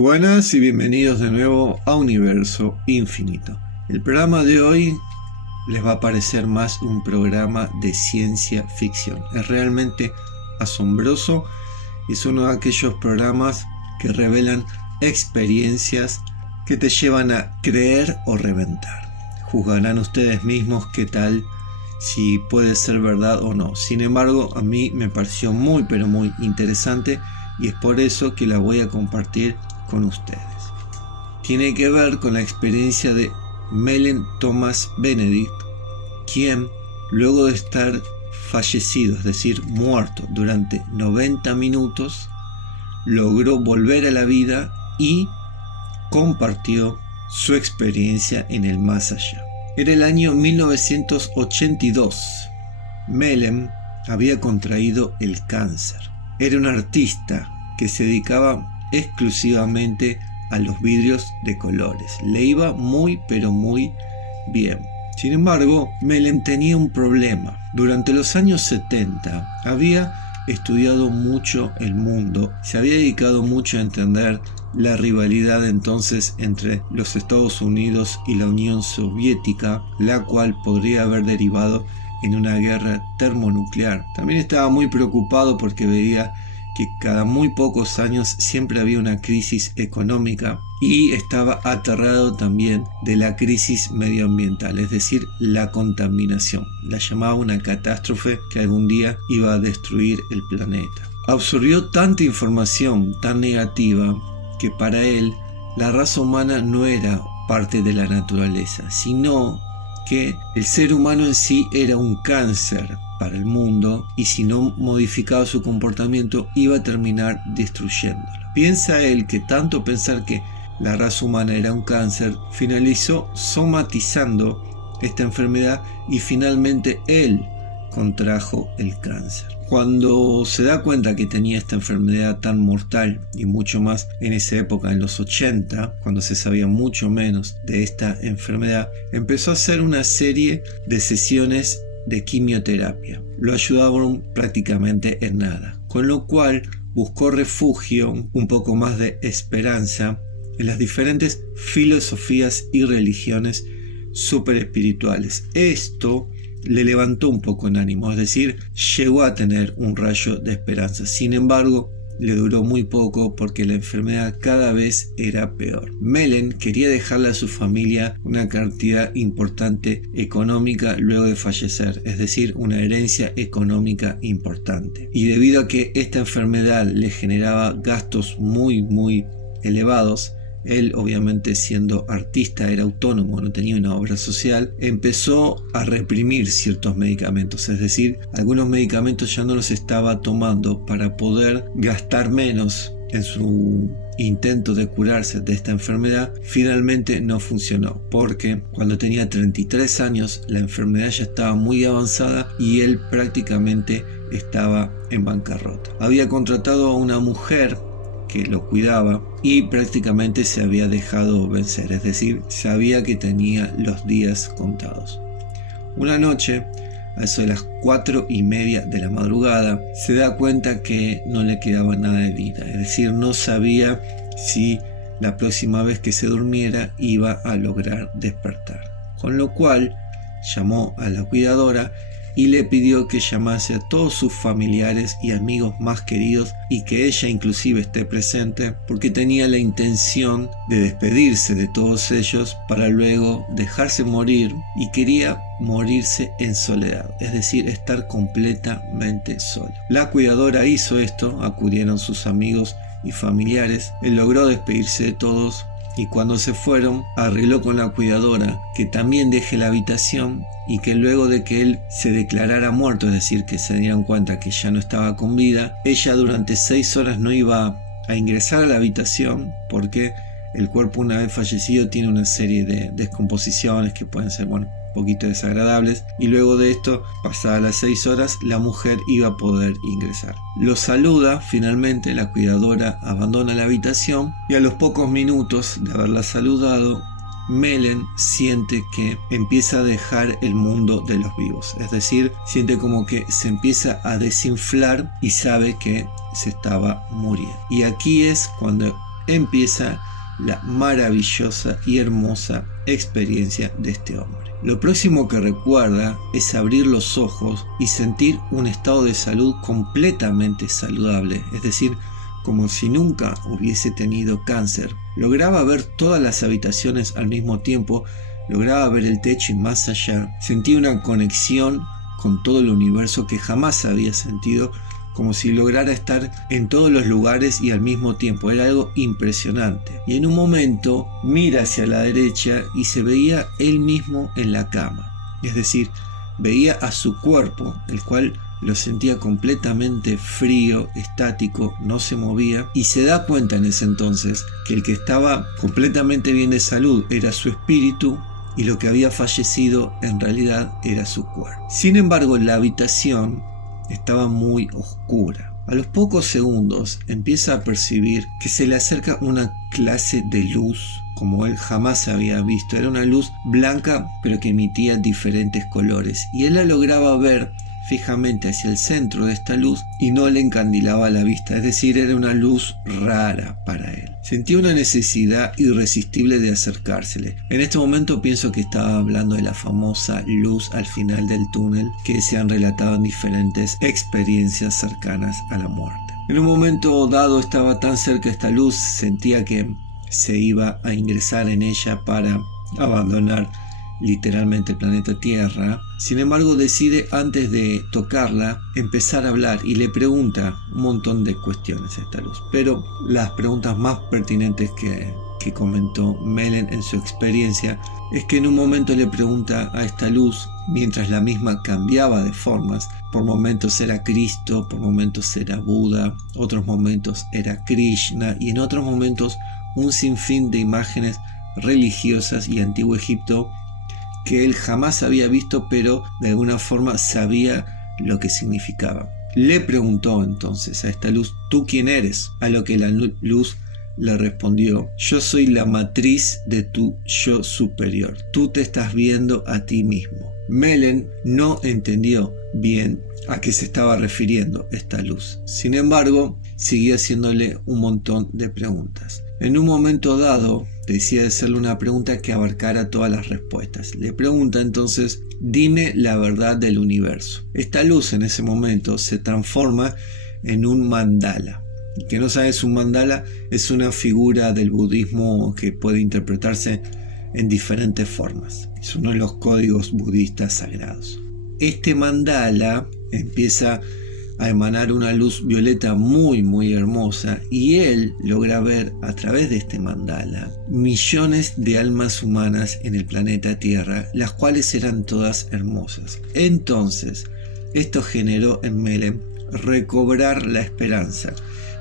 Muy buenas y bienvenidos de nuevo a Universo Infinito. El programa de hoy les va a parecer más un programa de ciencia ficción. Es realmente asombroso y es uno de aquellos programas que revelan experiencias que te llevan a creer o reventar. Juzgarán ustedes mismos qué tal, si puede ser verdad o no. Sin embargo, a mí me pareció muy pero muy interesante y es por eso que la voy a compartir con ustedes. Tiene que ver con la experiencia de Mellen Thomas Benedict, quien luego de estar fallecido, es decir, muerto durante 90 minutos, logró volver a la vida y compartió su experiencia en el más allá. Era el año 1982. Mellen había contraído el cáncer. Era un artista que se dedicaba exclusivamente a los vidrios de colores. Le iba muy pero muy bien. Sin embargo, Mellen tenía un problema. Durante los años 70 había estudiado mucho el mundo, se había dedicado mucho a entender la rivalidad entonces entre los Estados Unidos y la Unión Soviética, la cual podría haber derivado en una guerra termonuclear. También estaba muy preocupado porque veía que cada muy pocos años siempre había una crisis económica y estaba aterrado también de la crisis medioambiental, es decir, la contaminación. La llamaba una catástrofe que algún día iba a destruir el planeta. Absorbió tanta información tan negativa que para él la raza humana no era parte de la naturaleza, sino que el ser humano en sí era un cáncer para el mundo y si no modificaba su comportamiento iba a terminar destruyéndolo. Piensa él que tanto pensar que la raza humana era un cáncer, finalizó somatizando esta enfermedad y finalmente él contrajo el cáncer. Cuando se da cuenta que tenía esta enfermedad tan mortal y mucho más en esa época, en los 80, cuando se sabía mucho menos de esta enfermedad, empezó a hacer una serie de sesiones de quimioterapia. Lo ayudaron prácticamente en nada, con lo cual buscó refugio, un poco más de esperanza, en las diferentes filosofías y religiones super espirituales. Esto le levantó un poco en ánimo, es decir, llegó a tener un rayo de esperanza. Sin embargo, le duró muy poco porque la enfermedad cada vez era peor. Mellen quería dejarle a su familia una cantidad importante económica luego de fallecer, es decir, una herencia económica importante. Y debido a que esta enfermedad le generaba gastos muy elevados, él, obviamente siendo artista, era autónomo, no tenía una obra social, empezó a reprimir ciertos medicamentos, es decir, algunos medicamentos ya no los estaba tomando para poder gastar menos en su intento de curarse de esta enfermedad. Finalmente no funcionó, porque cuando tenía 33 años la enfermedad ya estaba muy avanzada y él prácticamente estaba en bancarrota. Había contratado a una mujer que lo cuidaba y prácticamente se había dejado vencer, es decir, sabía que tenía los días contados. Una noche, a eso de las 4:30 de la madrugada, se da cuenta que no le quedaba nada de vida, es decir, no sabía si la próxima vez que se durmiera iba a lograr despertar, con lo cual llamó a la cuidadora y le pidió que llamase a todos sus familiares y amigos más queridos y que ella inclusive esté presente, porque tenía la intención de despedirse de todos ellos para luego dejarse morir y quería morirse en soledad, es decir, estar completamente solo. La cuidadora hizo esto, acudieron sus amigos y familiares, él logró despedirse de todos y cuando se fueron arregló con la cuidadora que también deje la habitación y que luego de que él se declarara muerto, es decir, que se dieran cuenta que ya no estaba con vida, ella durante 6 horas no iba a ingresar a la habitación porque el cuerpo una vez fallecido tiene una serie de descomposiciones que pueden ser, un poquito desagradables, y luego de esto, pasadas las 6 horas, la mujer iba a poder ingresar. Lo saluda, finalmente la cuidadora abandona la habitación y a los pocos minutos de haberla saludado, Mellen siente que empieza a dejar el mundo de los vivos, es decir, siente como que se empieza a desinflar y sabe que se estaba muriendo. Y aquí es cuando empieza la maravillosa y hermosa experiencia de este hombre. Lo próximo que recuerda es abrir los ojos y sentir un estado de salud completamente saludable, es decir, como si nunca hubiese tenido cáncer. Lograba ver todas las habitaciones al mismo tiempo, lograba ver el techo y más allá. Sentía una conexión con todo el universo que jamás había sentido, como si lograra estar en todos los lugares y al mismo tiempo. Era algo impresionante. Y en un momento mira hacia la derecha y se veía él mismo en la cama. Es decir, veía a su cuerpo, el cual lo sentía completamente frío, estático, no se movía, y se da cuenta en ese entonces que el que estaba completamente bien de salud era su espíritu y lo que había fallecido en realidad era su cuerpo. Sin embargo, la habitación estaba muy oscura. A los pocos segundos empieza a percibir que se le acerca una clase de luz como él jamás había visto. Era una luz blanca pero que emitía diferentes colores y él la lograba ver fijamente hacia el centro de esta luz y no le encandilaba la vista, es decir, era una luz rara para él. Sentía una necesidad irresistible de acercársele. En este momento pienso que estaba hablando de la famosa luz al final del túnel que se han relatado en diferentes experiencias cercanas a la muerte. En un momento dado estaba tan cerca esta luz, sentía que se iba a ingresar en ella para abandonar literalmente el planeta Tierra. Sin embargo, decide antes de tocarla empezar a hablar y le pregunta un montón de cuestiones a esta luz. Pero las preguntas más pertinentes que comentó Melen en su experiencia es que en un momento le pregunta a esta luz, mientras la misma cambiaba de formas, por momentos era Cristo, por momentos era Buda, otros momentos era Krishna y en otros momentos un sinfín de imágenes religiosas y antiguo Egipto que él jamás había visto, pero de alguna forma sabía lo que significaba. Le preguntó entonces a esta luz, ¿tú quién eres? A lo que la luz le respondió, yo soy la matriz de tu yo superior. Tú te estás viendo a ti mismo. Melen no entendió bien a qué se estaba refiriendo esta luz. Sin embargo, siguió haciéndole un montón de preguntas. En un momento dado, decide hacerle una pregunta que abarcara todas las respuestas. Le pregunta entonces, dime la verdad del universo. Esta luz en ese momento se transforma en un mandala. El que no sabe, un mandala es una figura del budismo que puede interpretarse en diferentes formas. Es uno de los códigos budistas sagrados. Este mandala empieza a emanar una luz violeta muy muy hermosa y él logra ver a través de este mandala millones de almas humanas en el planeta Tierra, las cuales eran todas hermosas. Entonces, esto generó en Melen recobrar la esperanza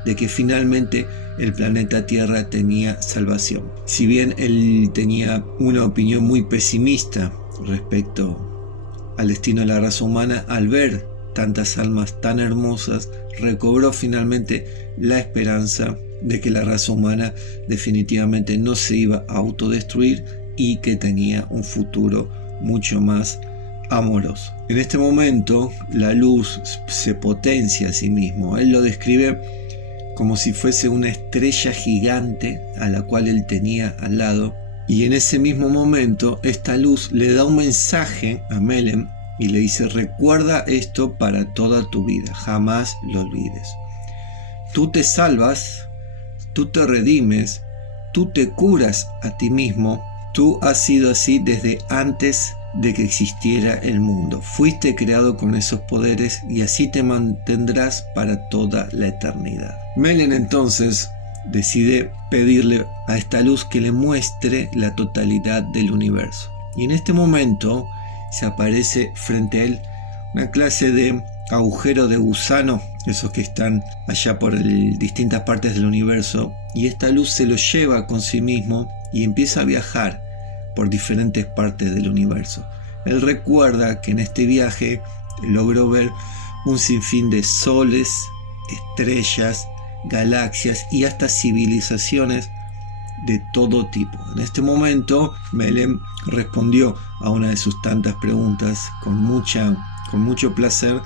de que finalmente el planeta Tierra tenía salvación. Si bien él tenía una opinión muy pesimista respecto al destino de la raza humana, al ver tantas almas tan hermosas, recobró finalmente la esperanza de que la raza humana definitivamente no se iba a autodestruir y que tenía un futuro mucho más amoroso. En este momento la luz se potencia a sí mismo. Él lo describe como si fuese una estrella gigante a la cual él tenía al lado, y en ese mismo momento esta luz le da un mensaje a Melen y le dice, recuerda esto para toda tu vida, jamás lo olvides. Tú te salvas, tú te redimes, tú te curas a ti mismo, tú has sido así desde antes de que existiera el mundo. Fuiste creado con esos poderes y así te mantendrás para toda la eternidad. Melen entonces decide pedirle a esta luz que le muestre la totalidad del universo. Y en este momento se aparece frente a él una clase de agujero de gusano, esos que están allá por distintas partes del universo, y esta luz se lo lleva con sí mismo y empieza a viajar por diferentes partes del universo. Él recuerda que en este viaje logró ver un sinfín de soles, estrellas, galaxias y hasta civilizaciones de todo tipo. En este momento Melen respondió a una de sus tantas preguntas con mucho placer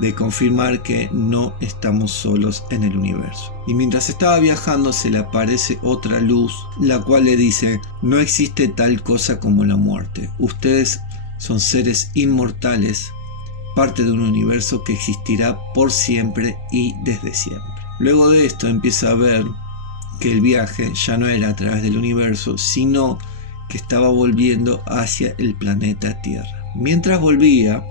de confirmar que no estamos solos en el universo. Y mientras estaba viajando se le aparece otra luz, la cual le dice: no existe tal cosa como la muerte. Ustedes son seres inmortales, parte de un universo que existirá por siempre y desde siempre. Luego de esto empieza a ver que el viaje ya no era a través del universo, sino que estaba volviendo hacia el planeta Tierra. Mientras volvía,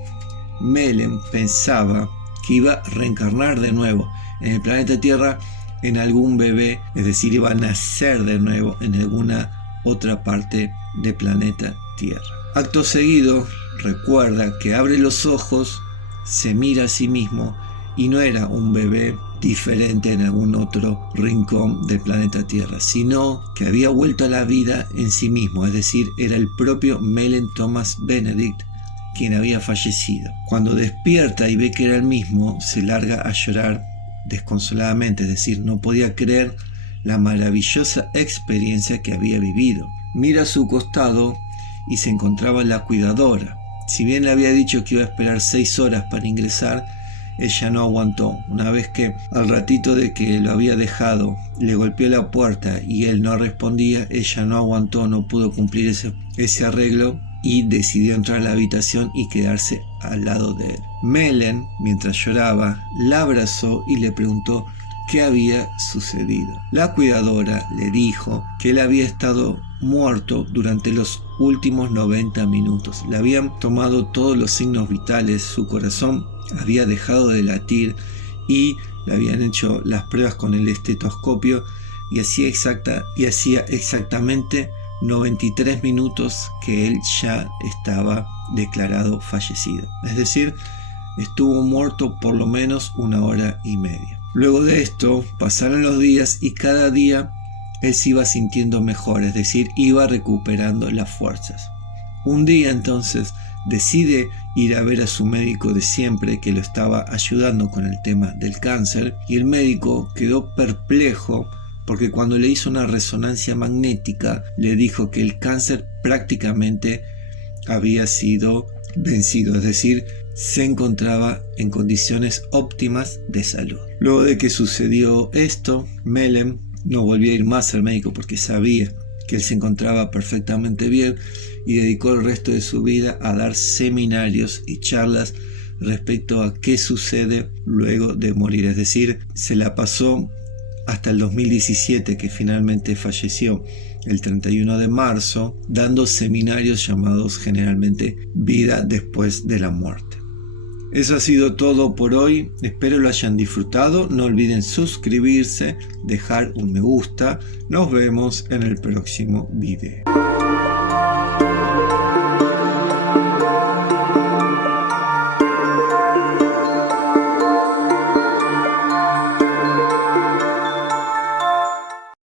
Melen pensaba que iba a reencarnar de nuevo en el planeta Tierra en algún bebé, es decir, iba a nacer de nuevo en alguna otra parte del planeta Tierra. Acto seguido, recuerda que abre los ojos, se mira a sí mismo y no era un bebé diferente en algún otro rincón del planeta Tierra, sino que había vuelto a la vida en sí mismo, es decir, era el propio Melen Thomas Benedict quien había fallecido. Cuando despierta y ve que era el mismo, se larga a llorar desconsoladamente, es decir, no podía creer la maravillosa experiencia que había vivido. Mira a su costado y se encontraba la cuidadora. Si bien le había dicho que iba a esperar 6 horas para ingresar, ella no aguantó. Una vez que al ratito de que lo había dejado le golpeó la puerta y él no respondía, ella no aguantó, no pudo cumplir ese arreglo y decidió entrar a la habitación y quedarse al lado de él. Melen, mientras lloraba, la abrazó y le preguntó qué había sucedido. La cuidadora le dijo que él había estado muerto durante los últimos 90 minutos. Le habían tomado todos los signos vitales, su corazón había dejado de latir y le habían hecho las pruebas con el estetoscopio y hacía exactamente 93 minutos que él ya estaba declarado fallecido. Es decir, estuvo muerto por lo menos 1 hora y media. Luego de esto pasaron los días y cada día él se iba sintiendo mejor, es decir, iba recuperando las fuerzas. Un día entonces decide ir a ver a su médico de siempre que lo estaba ayudando con el tema del cáncer y el médico quedó perplejo porque cuando le hizo una resonancia magnética le dijo que el cáncer prácticamente había sido vencido, es decir, se encontraba en condiciones óptimas de salud. Luego de que sucedió esto, Melen no volvió a ir más al médico porque sabía que él se encontraba perfectamente bien y dedicó el resto de su vida a dar seminarios y charlas respecto a qué sucede luego de morir, es decir, se la pasó hasta el 2017, que finalmente falleció el 31 de marzo, dando seminarios llamados generalmente Vida después de la muerte. Eso ha sido todo por hoy, espero lo hayan disfrutado, no olviden suscribirse, dejar un me gusta, nos vemos en el próximo video.